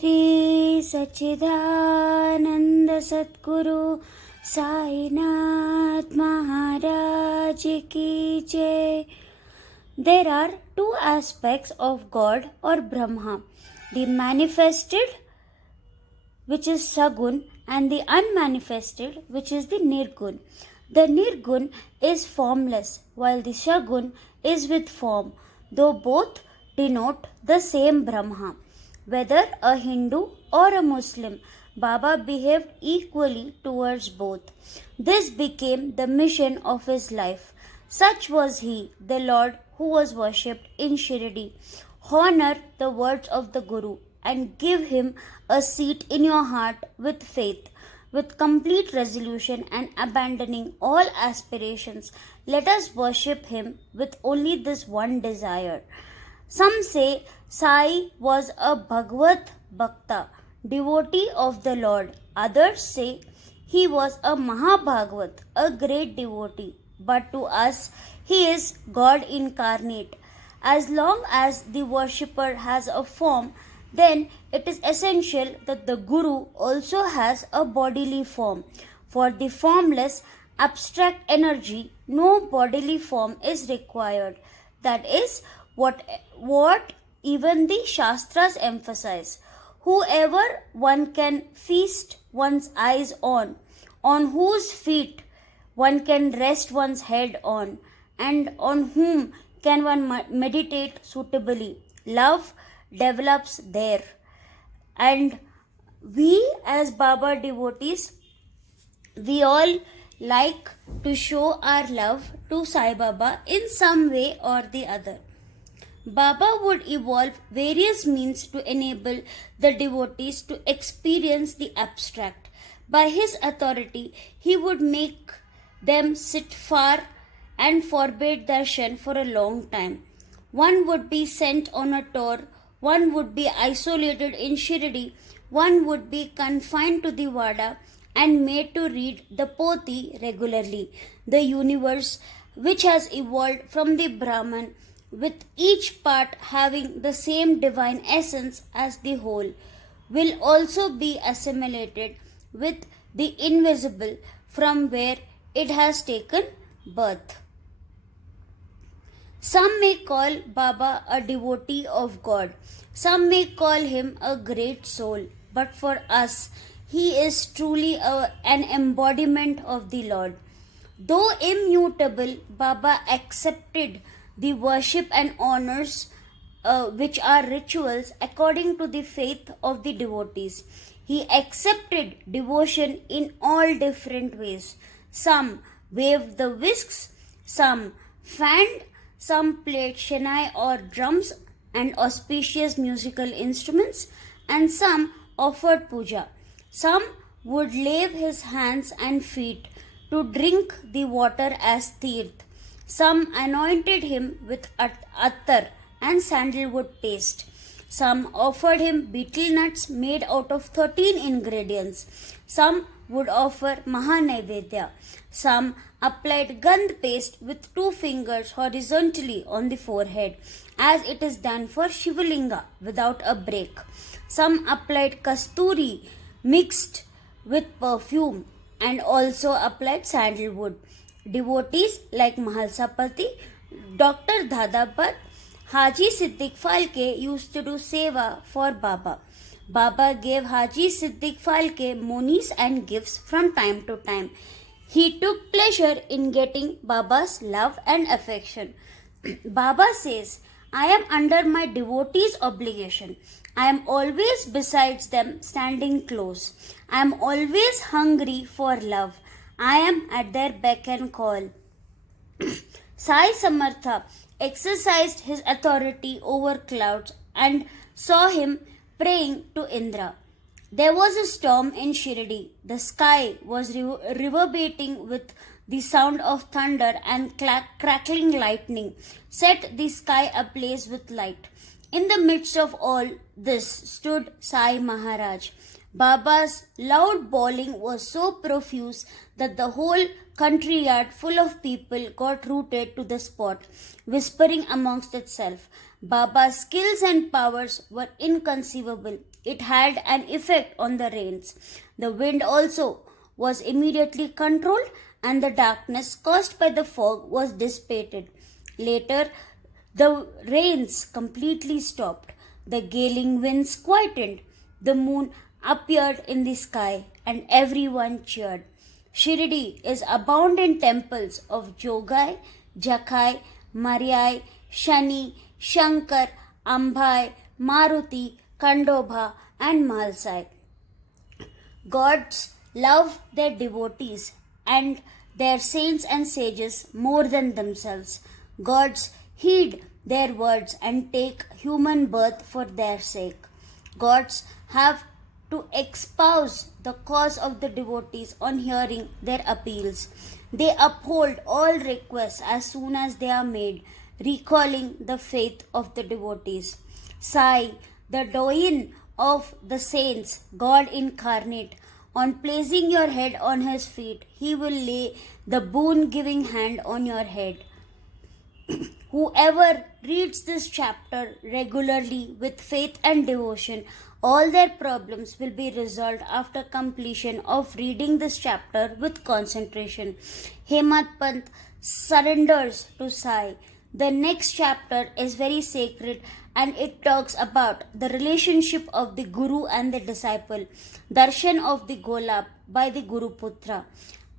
श्री सच्चिदानंद सद्गुरु साईनाथ महाराज की जय. There are two aspects of God or Brahma, the manifested, which is Sagun, and the unmanifested, which is the Nirgun. The Nirgun is formless, while the Sagun is with form, though both denote the same Brahma. Whether a Hindu or a Muslim, Baba behaved equally towards both. This became the mission of his life. Such was he, the Lord who was worshipped in Shirdi. Honor the words of the Guru and give him a seat in your heart with faith, with complete resolution and abandoning all aspirations. Let us worship him with only this one desire. Some say Sai was a Bhagavad Bhakta, devotee of the Lord. Others say he was a Mahabhagavat, a great devotee. But to us, he is God incarnate. As long as the worshipper has a form, then it is essential that the Guru also has a bodily form. For the formless, abstract energy, no bodily form is required. That is what even the Shastras emphasize. Whoever one can feast one's eyes on whose feet one can rest one's head on, and on whom can one meditate suitably. Love develops there. And we as Baba devotees, we all like to show our love to Sai Baba in some way or the other. Baba would evolve various means to enable the devotees to experience the abstract. By his authority, he would make them sit far and forbade darshan for a long time. One would be sent on a tour, one would be isolated in Shirdi, one would be confined to the Vada and made to read the Poti regularly. The universe, which has evolved from the Brahman, with each part having the same divine essence as the whole, will also be assimilated with the invisible from where it has taken birth. Some may call Baba a devotee of God. Some may call him a great soul. But for us, he is truly an embodiment of the Lord. Though immutable, Baba accepted the worship and honors which are rituals according to the faith of the devotees. He accepted devotion in all different ways. Some waved the whisks, some fanned, some played shenai or drums and auspicious musical instruments, and some offered puja. Some would lave his hands and feet to drink the water as tirth. Some anointed him with attar and sandalwood paste. Some offered him betel nuts made out of 13 ingredients. Some would offer Mahanaivedya. Some applied gandh paste with 2 fingers horizontally on the forehead, as it is done for Shivalinga without a break. Some applied kasturi mixed with perfume and also applied sandalwood. Devotees like Mahalsapati, Dr. Dadapat, Haji Siddiq Falke used to do seva for Baba. Baba gave Haji Siddiq Falke monis and gifts from time to time. He took pleasure in getting Baba's love and affection. Baba says, I am under my devotees' obligation. I am always besides them, standing close. I am always hungry for love. I am at their beck and call. Sai Samartha exercised his authority over clouds and saw him praying to Indra. There was a storm in Shirdi. The sky was reverberating with the sound of thunder, and crackling lightning set the sky ablaze with light. In the midst of all this stood Sai Maharaj. Baba's loud bawling was so profuse that the whole country yard full of people got rooted to the spot, whispering amongst itself. Baba's skills and powers were inconceivable. It had an effect on the rains. The wind also was immediately controlled, and the darkness caused by the fog was dissipated. Later, the rains completely stopped. The galing winds quietened. The moon appeared in the sky, and everyone cheered. Shirdi is abound in temples of Jogai, Jakai, Mariai, Shani, Shankar, Ambai, Maruti, Kandobha, and Malsai. Gods love their devotees and their saints and sages more than themselves. Gods heed their words and take human birth for their sake. Gods have to espouse the cause of the devotees on hearing their appeals. They uphold all requests as soon as they are made, recalling the faith of the devotees. Sai, the doyen of the saints, God incarnate, on placing your head on his feet, he will lay the boon giving hand on your head. Whoever reads this chapter regularly with faith and devotion, all their problems will be resolved after completion of reading this chapter with concentration. Hemat Pant surrenders to Sai. The next chapter is very sacred and it talks about the relationship of the Guru and the disciple, darshan of the Golab by the Guru Putra.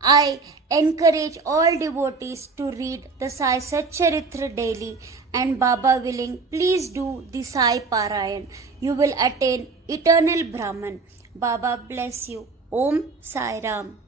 I encourage all devotees to read the Sai Satcharitra daily, and Baba willing, please do the Sai Parayan. You will attain eternal Brahman. Baba bless you. Om Sai Ram.